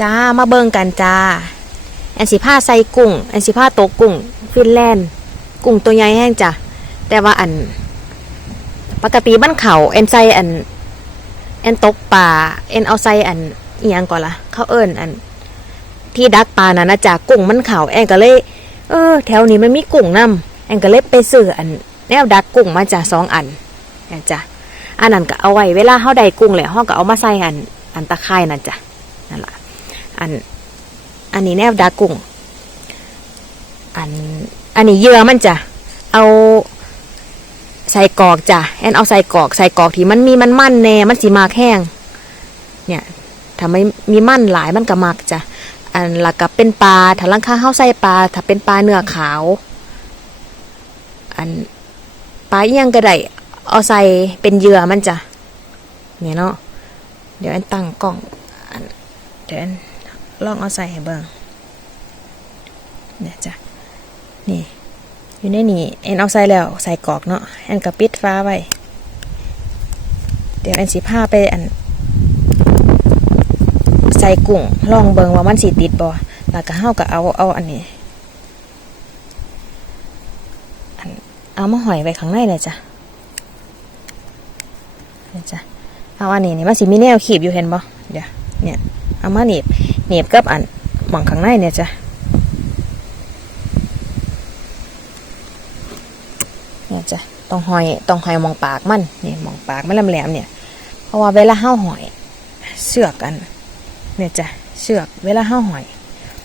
จ้ามาเบิ่งกันจ้าแอนสิผ้าใส่กุ้งแอนสิผ้าโตกกุ้งฟินแลนด์กุ้งตัวใหญ่แห้งจ้ะแต่ว่าอัน ปกติบ้านเขาแอนใส่อันแอนตกปลาแอนเอาใส่อันอียงก่อนละเขาเอิ้นอัน ที่ดักปลานะนะจ้ะกุ้งมันเขาแอนก็เลย เออ แถวนี้มันมีกุ้งนํแอนก็เลยไปซื้ออัน แนวดักกุ้งมาจ้ะสองอันนะจ้ะอันนั้นก็เอาไว้เวลาเฮาได้กุ้งแล้วเฮาก็เอามาใส่อันอันตะไคร่นั่นจ้ะนั่นละ อัน อันนี้แนวดักกุ้งอัน อันนี้เยื่อมันจ้ะเอาใส่กอกจ้ะแอนเอาใส่กอก ใส่กอกที่มันมีมันมันแน่ มันสีมากแห้ง เนี่ยถ้าไม่มีมันหลายมันก็มักจ้ะอันหลักกับเป็นปลาถ้าลังค่าเข้าใส่ปลาถ้าเป็นปลาเนื้อขาว อันปลาเอียงก็ได้เอาใส่เป็นเยื่อมันจ้ะเนี่ยเนาะเดี๋ยวแอนตั้งกล้องอันเดี๋ยวแอน ลองเอาใส่ให้เบิ่งเนี่ยจ้ะนี่อยู่ในนี่แอนเอาใส่แล้วใส่กรอกเนาะแอนก็ปิดฟ้าไว้ เดี๋ยวแอนสิผ้าไปอันใส่กุ้งลองเบิงว่ามันสิติดบ่แล้วก็เฮาก็เอาเอาอันนี้อันเอามาหอยไว้ข้างในเลยจ้ะเนี่จ้ะเอาอันนี้นี่มันสิมีแนวขีบอยู่เห็นบ่เดี๋ยวเนี่ยเอามาหนีบ หนีบกับอันหม่องข้างในเนี่ยจ้ะเนี่ยจ้ะต้องหอยต้องหอยมองปากมันนี่มองปากมันแหลมๆเนี่ย เพราะว่าเวลาเฮาหอยเสือกอันเนี่ยจ้ะเชือกเวลาเฮาหอย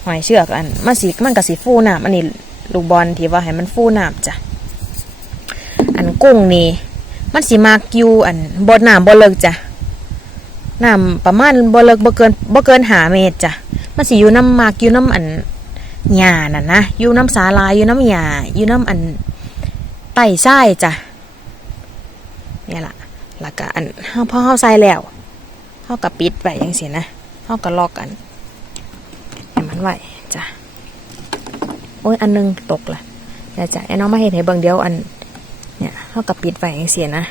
หอยเชือกอันมันสีมันก็สีฟูน้ำอันนี้ลูกบอลที่ว่าให้มันฟูน้ำจ้ะอันกุ้งนี่มันสีมากอยู่อันบนน้ำบ่เลิกจ้ะ น้ำประมาณบ่เลิกบ่เกินบ่เกินหาเมตรจ้ะมันสีอยู่น้ำมากอยู่น้ำอันหญ้าน่ะนะอยู่น้ำสาลายอยู่น้ำหญ้าอยู่น้ำอันไต่ไส้จ้ะเนี่ยล่ะแล้วก็อันเฮาพอเฮาใส่แล้วเฮาก็ปิดไว้จังซี่นะเท่ากับลอกกันให้มันไหวจ้ะโอ้ยอันหนึงตกละเดี๋ยวจ้ะไอ้น้องมาเห็นให้เบิ่งเดียวอันเนี่ยเท่ากับปิดไว้อย่างเสียนะ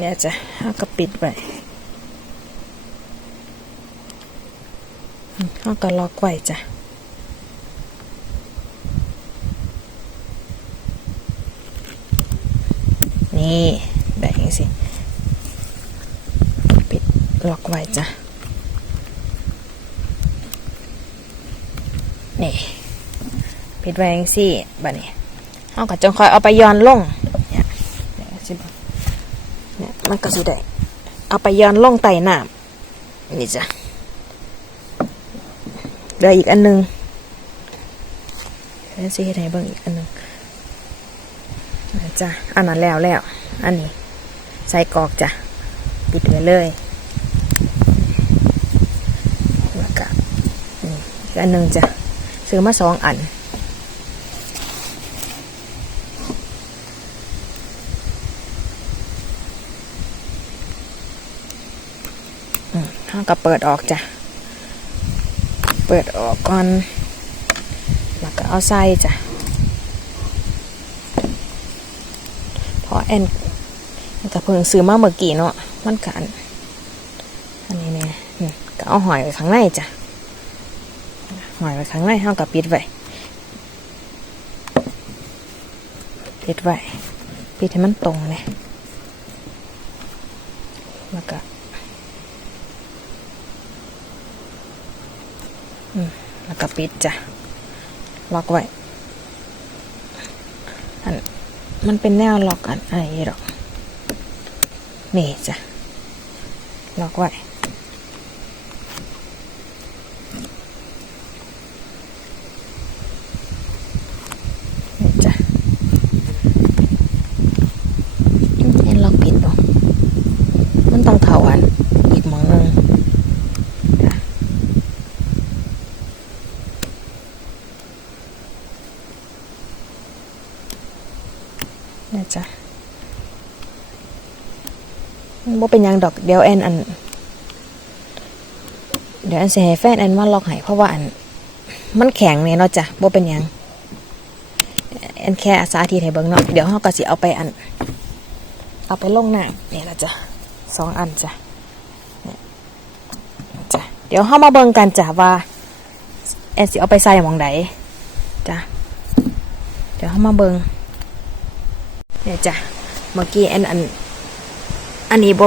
เนี่ยจ้ะเท่ากับปิดไว้เท่ากับล็อกไว้จ้ะนี่ได้ยังสิ ปิดล็อกไว้จ้ะนี่ปิดไว้ยังสิบัดนี้เอาก็จงคอยเอาไปย้อนลง เนี่ยเดี๋ยวสิบอก เนี่ยมันก็สิได้เอาไปย้อนล่องไต่น้ำนี่จ้ะเหลืออีกอันหนึงเดี๋ยวสิให้เบิ่งอีกอันหนึงนะจ้ะอันนั้นแล้วแล้ว อันนี้ ใส่กรอกจ้ะปิดไว้เลยแล้วก็อีกอันหนึ่งจ้ะซื้อมาสองอัน อืม เขาก็เปิดออกจ้ะ เปิดออกก่อน แล้วก็เอาใส่จ้ะ พอแอนแต่เพิ่งซื้อมาเมื่อกี้เนาะ มันกันอันนี้เนี่ยก็เอาหอยไว้ข้างในจ้ะ หอยไว้ข้างในเท่ากับปิดไว้ ปิดไว้ ปิดให้มันตรงเลยแล้วก็อืม แล้วก็ปิดจ้ะ ล็อกไว้อันมันเป็นแนวล็อกอันไอ้หรอกนี่จ้ะ ล็อกไว้ นี่จ้ะเห็นล็อกผิดบ่มันต้องเข่าอัน อีกหมองหนึงจ้ะนี่จ้ะ บ่ เป็นยังดอกเดี๋ยวแอนอัน เดี๋ยวแอนสิให้แฟนแอนมาล็อกให้เพราะว่าอัน มันแข็งเนี่ยเนาะจ้ะบ่เป็นยังแอนแค่สาธิตให้เบิ่งเนาะเดี๋ยวเฮาก็สิเอาไปอัน เอาไปลงหน้ำนี่ล่ะจ้ะสองอันจ้ะเดี๋ยวเฮามาเบิ่งกันจ้ะว่าแอนสิเอาไปใส่หมองใดจ้ะเดี๋ยวเฮามาเบิ่งเนี่ยจ้ะเมื่อกี้แอนอัน อันนี้บ่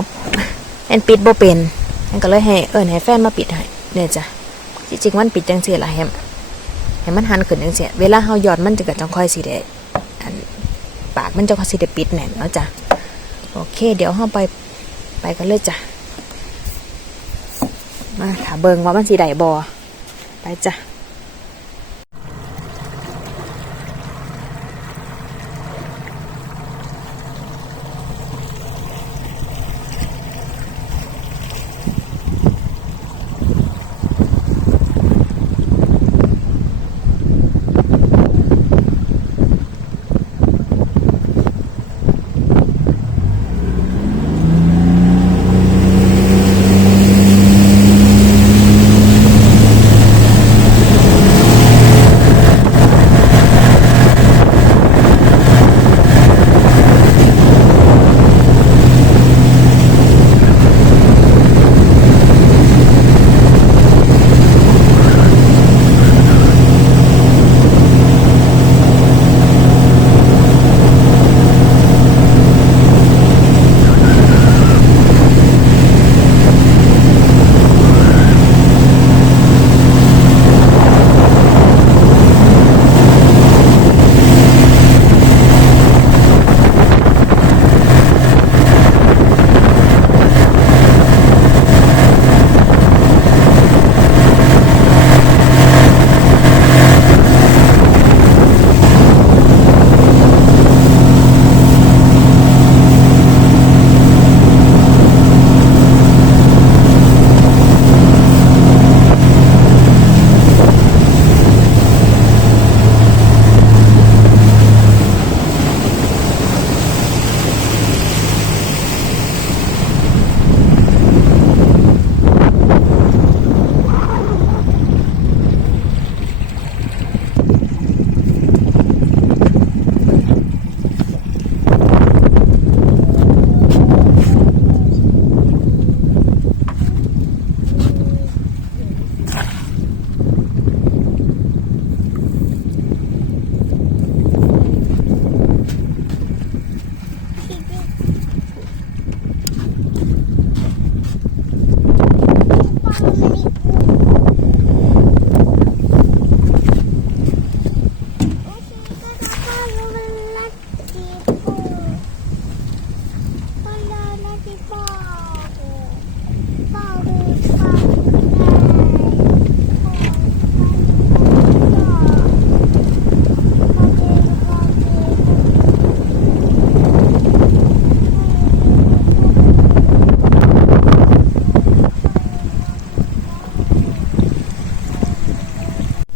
แอนปิดบ่เป็นแอนก็เลยให้เอิ้นให้แฟนมาปิดให้เนี่ยจ้ะจริงๆมันปิดจังซี่ล่ะแฮมให้มันหันขึ้นจังซี่เวลาเฮาหยอดมันจะก็จังค่อยสิได้อันปากมันจะค่อยสิได้ปิดแน่นเนาะจ้ะโอเค เดี๋ยวเฮาไปไปกันเลยจ้ะมาถาเบิ่งว่ามันสิได้บ่ไปจ้ะ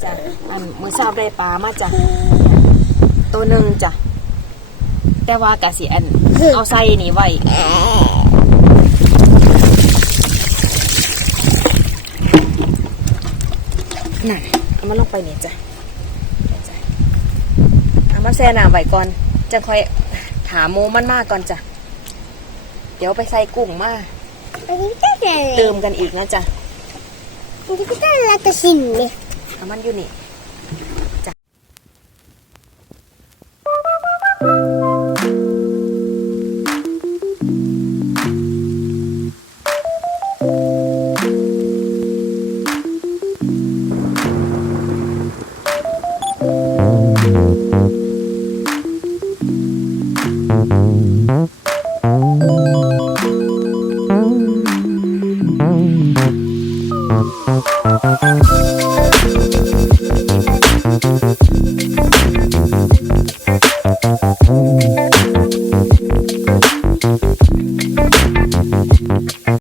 จ้ะอันมื้อเช้าได้ปลามาจ้ะตัวหนึ่งจ้ะแต่ว่ากะสิอันเอาใส่นี่ไว้น่ะเอามาลงไปนี่จ้ะเดี๋ยวจ้ะเอามาแช่น้ำไว้ก่อนจะค่อยถามโมมันมากก่อนจ้ะเดี๋ยวไปใส่กุ้งมา Kita เติมกันอีกนะจ้ะ kita lihat ke sini. เน้ำมันอยู่นี่